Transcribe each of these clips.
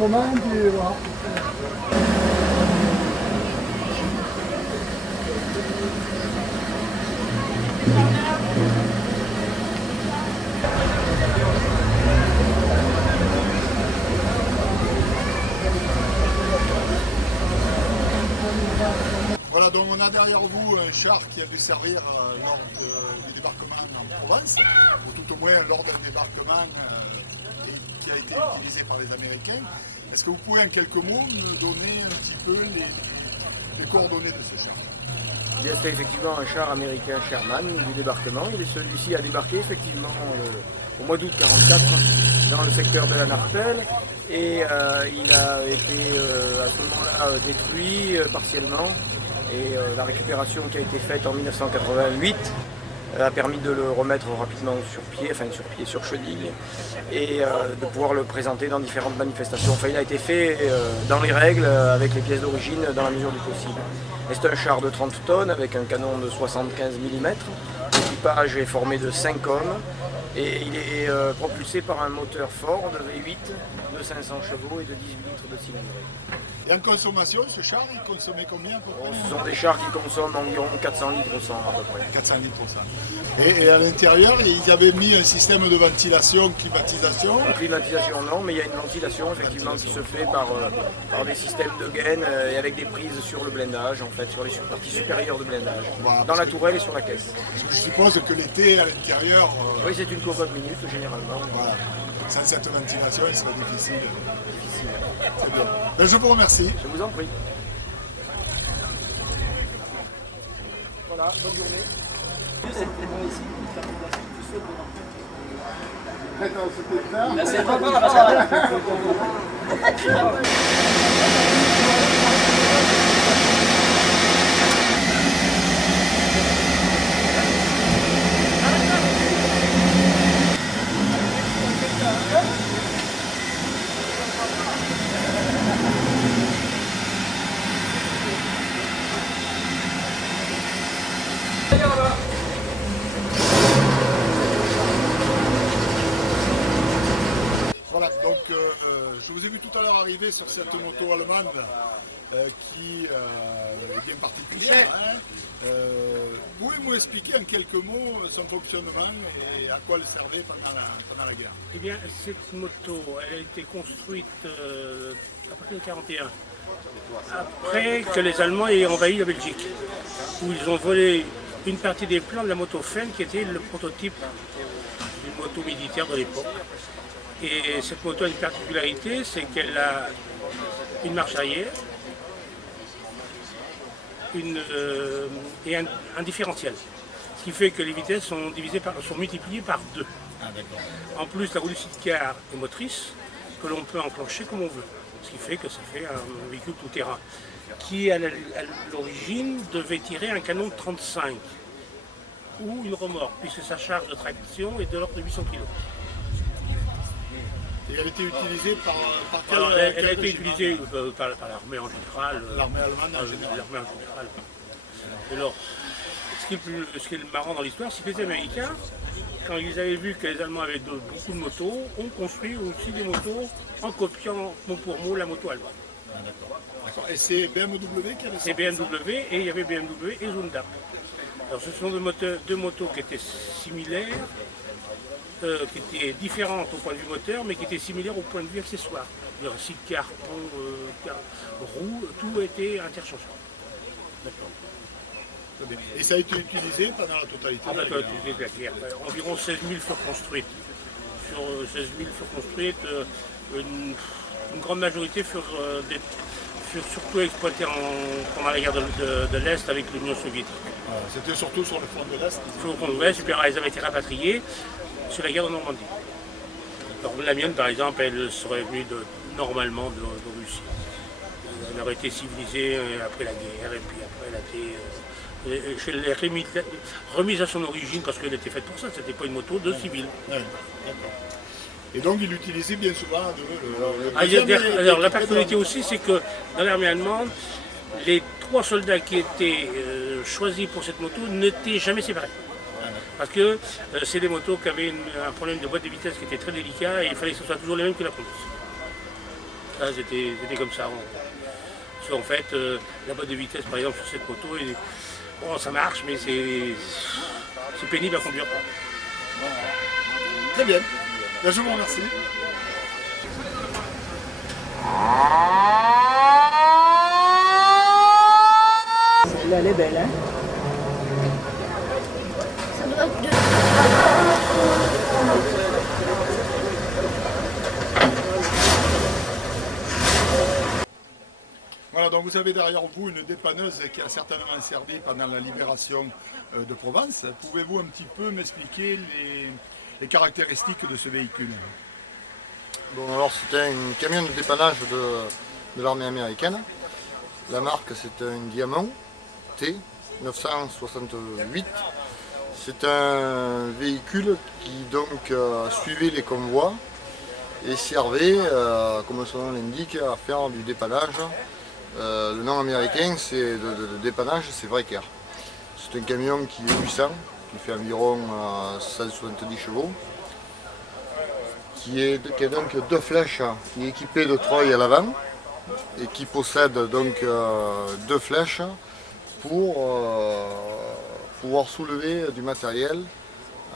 moment, puis voilà. Voilà, donc on a derrière vous un char qui a dû servir lors du débarquement en Provence, ou tout au moins lors d'un débarquement qui a été utilisé par les Américains. Est-ce que vous pouvez en quelques mots nous donner un petit peu les coordonnées de ce char? C'était effectivement un char américain Sherman du débarquement. Celui-ci a débarqué effectivement au mois d'août 1944 dans le secteur de la Nartelle et il a été à ce moment-là détruit partiellement. Et la récupération qui a été faite en 1988 a permis de le remettre rapidement sur pied, sur chenille, et de pouvoir le présenter dans différentes manifestations. Enfin, il a été fait dans les règles, avec les pièces d'origine, dans la mesure du possible. Et c'est un char de 30 tonnes avec un canon de 75 mm. L'équipage est formé de 5 hommes et il est propulsé par un moteur Ford V8 de 500 chevaux et de 18 litres de cylindrée. Et en consommation, ce char, il consommait combien à peu près? Ce sont des chars qui consomment environ 400 litres au 100 à peu près. 400 litres au 100. Et à l'intérieur, ils avaient mis un système de ventilation, climatisation? Climatisation non, mais il y a une ventilation effectivement qui se fait par des systèmes de gaines et avec des prises sur le blindage, en fait, sur les parties supérieures de blindage, voilà, dans la tourelle et sur la caisse. Parce que je suppose que l'été, à l'intérieur... Oui, c'est une cocotte minute généralement. Voilà. Sans cette ventilation, il serait difficile. C'est bien. Ben, je vous remercie. Je vous en prie. Voilà, bonne journée. Voilà, donc je vous ai vu tout à l'heure arriver sur cette moto allemande qui est bien particulière. Hein. Pouvez-vous expliquer en quelques mots son fonctionnement et à quoi elle servait pendant la guerre? Eh bien, cette moto, elle a été construite à partir de 1941, après que les Allemands aient envahi la Belgique, où ils ont volé une partie des plans de la moto Fen, qui était le prototype d'une moto militaire de l'époque. Et cette moto a une particularité, c'est qu'elle a une marche arrière et un différentiel. Ce qui fait que les vitesses sont multipliées par 2. En plus, la roue de sidecar est motrice, que l'on peut enclencher comme on veut. Ce qui fait que ça fait un véhicule tout-terrain, qui à l'origine devait tirer un canon de 35 ou une remorque, puisque sa charge de traction est de l'ordre de 800 kg. Et elle a été utilisée par elle a été utilisée par l'armée en général. L'armée allemande en général. L'armée en général. Et alors, ce qui est marrant dans l'histoire, c'est que les Américains, quand ils avaient vu que les Allemands avaient beaucoup de motos, ont construit aussi des motos en copiant mot pour mot la moto allemande. Et c'est BMW qui avait C'est BMW et il y avait BMW et Zundap. Alors ce sont deux motos qui étaient similaires, qui étaient différentes au point de vue moteur, mais qui étaient similaires au point de vue accessoire. Le sidecar, roue, tout était interchangeable. Et ça a été utilisé pendant la totalité de la guerre. Environ 16 000 furent construites. Sur 16 000 furent construites, une grande majorité furent surtout exploitées pendant la guerre de l'Est avec l'Union soviétique. C'était surtout sur le front de l'Est. Sur le front de l'Est, puis elles avaient été rapatriées sur la guerre de Normandie. Alors, la mienne, par exemple, elle serait venue normalement de Russie. Elle aurait été civilisée après la guerre, et puis après elle a été... Elle est remise à son origine parce qu'elle était faite pour ça, c'était pas une moto de civil. Ouais, et donc il utilisait bien souvent alors la particularité aussi, c'est que dans l'armée allemande, les 3 soldats qui étaient choisis pour cette moto n'étaient jamais séparés. Parce que c'est des motos qui avaient un problème de boîte de vitesse qui était très délicat et il fallait que ce soit toujours les mêmes que la conduite. Ça, c'était comme ça. Parce qu'en fait, la boîte de vitesse, par exemple, sur cette moto, bon, ça marche, mais c'est pénible à conduire. Très bien. Ben, je vous remercie. Celle-là, elle est belle, hein? Ça doit être de... Voilà, donc vous avez derrière vous une dépanneuse qui a certainement servi pendant la libération de Provence. Pouvez-vous un petit peu m'expliquer les caractéristiques de ce véhicule? Bon, alors c'était un camion de dépannage de l'armée américaine. La marque c'est un Diamond T 968. C'est un véhicule qui donc suivait les convois et servait, comme son nom l'indique, à faire du dépannage. Le nom américain c'est de dépannage, c'est Wrecker. C'est un camion qui est puissant, qui fait environ 170 chevaux. Qui a donc deux flèches, qui est équipé de treuils à l'avant et qui possède donc deux flèches pour pouvoir soulever du matériel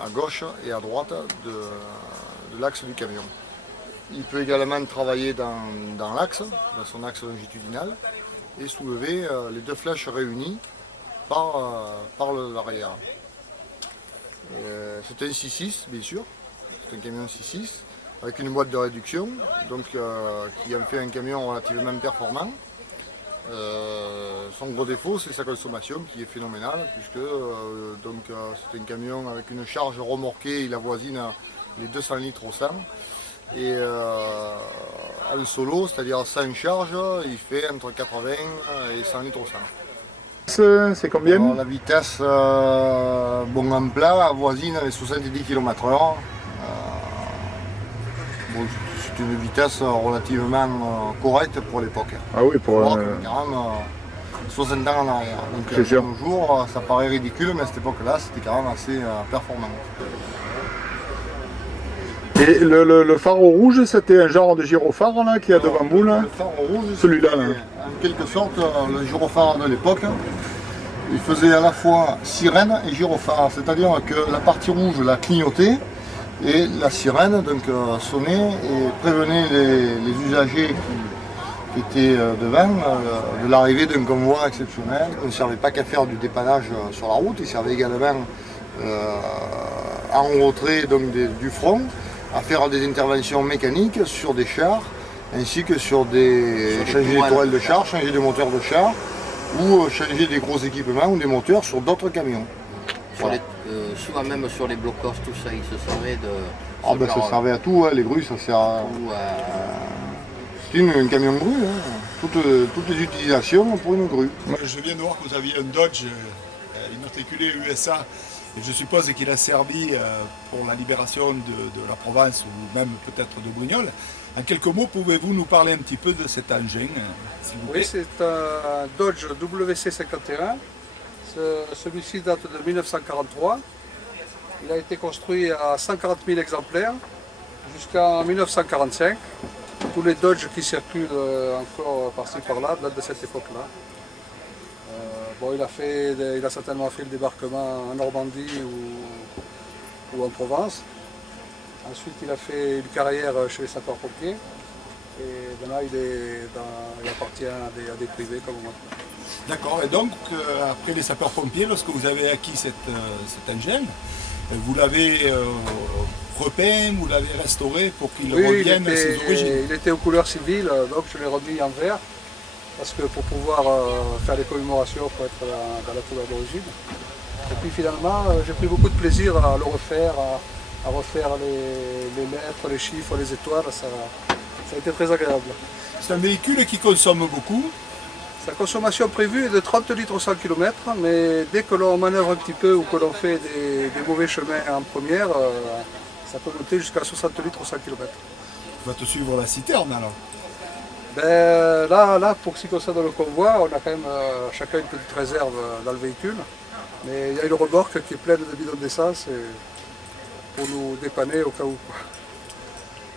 à gauche et à droite de l'axe du camion. Il peut également travailler dans l'axe, dans son axe longitudinal, et soulever les deux flèches réunies par l'arrière. C'est un 6.6 bien sûr, c'est un camion 6.6 avec une boîte de réduction, donc qui en fait un camion relativement performant. Son gros défaut c'est sa consommation qui est phénoménale puisque c'est un camion avec une charge remorquée, il avoisine les 200 litres au 100 et en solo, c'est-à-dire sans charge, il fait entre 80 et 100 litres au 100. C'est combien? Alors, la vitesse bon, en plat avoisine les 70 km/h. Bon, c'est une vitesse relativement correcte pour l'époque. Ah oui, pour Quand même 60 ans en arrière. Donc de nos jours, ça paraît ridicule, mais à cette époque-là, c'était quand même assez performant. Et le phare rouge, c'était un genre de gyrophare là, qui est devant vous là? Le phare rouge, celui-là là. En quelque sorte, le gyrophare de l'époque, il faisait à la fois sirène et gyrophare, c'est-à-dire que la partie rouge la clignotait et la sirène donc sonnait et prévenait les usagers qui étaient devant de l'arrivée d'un convoi exceptionnel. On ne servait pas qu'à faire du dépannage sur la route, il servait également en retrait donc, du front à faire des interventions mécaniques sur des chars ainsi que sur changer des tourelles de char, changer des moteurs de char ou changer des gros équipements ou des moteurs sur d'autres camions. Voilà. Souvent même sur les blockers, tout ça, ils se servaient de... Ça servait à tout, hein, les grues, ça sert à... C'est un camion grue, hein. Toutes les utilisations pour une grue. Moi, je viens de voir que vous aviez un Dodge immatriculé USA. Et je suppose qu'il a servi pour la libération de la Provence ou même peut-être de Brignoles. En quelques mots, pouvez-vous nous parler un petit peu de cet engin, s'il vous plaît? Oui, c'est un Dodge WC51. Celui-ci date de 1943. Il a été construit à 140 000 exemplaires jusqu'en 1945. Tous les Dodge qui circulent encore par-ci par-là datent de cette époque-là. Il a certainement fait le débarquement en Normandie ou en Provence. Ensuite, il a fait une carrière chez les sapeurs-pompiers. Et maintenant, il appartient à des privés comme moi. D'accord, et donc après les sapeurs-pompiers, lorsque vous avez acquis cet engin, vous l'avez repeint, vous l'avez restauré pour qu'il revienne à ses origines? Il était aux couleurs civiles, donc je l'ai remis en vert, parce que pour pouvoir faire les commémorations, il faut être dans la couleur d'origine. Et puis finalement, j'ai pris beaucoup de plaisir à le refaire, à refaire les lettres, les chiffres, les étoiles, ça a été très agréable. C'est un véhicule qui consomme beaucoup. Sa consommation prévue est de 30 litres au 100 km, mais dès que l'on manœuvre un petit peu ou que l'on fait des mauvais chemins en première, ça peut monter jusqu'à 60 litres au 100 km. Tu vas te suivre la citerne alors? Ben, là, pour ce qui concerne le convoi, on a quand même chacun une petite réserve dans le véhicule, mais il y a une remorque qui est pleine de bidons d'essence pour nous dépanner au cas où.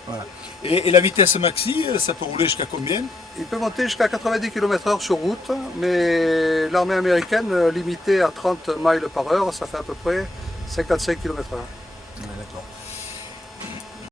Voilà. Et la vitesse maxi, ça peut rouler jusqu'à combien? Il peut monter jusqu'à 90 km/h sur route, mais l'armée américaine limitée à 30 miles par heure, ça fait à peu près 55 km/h. Ouais, d'accord.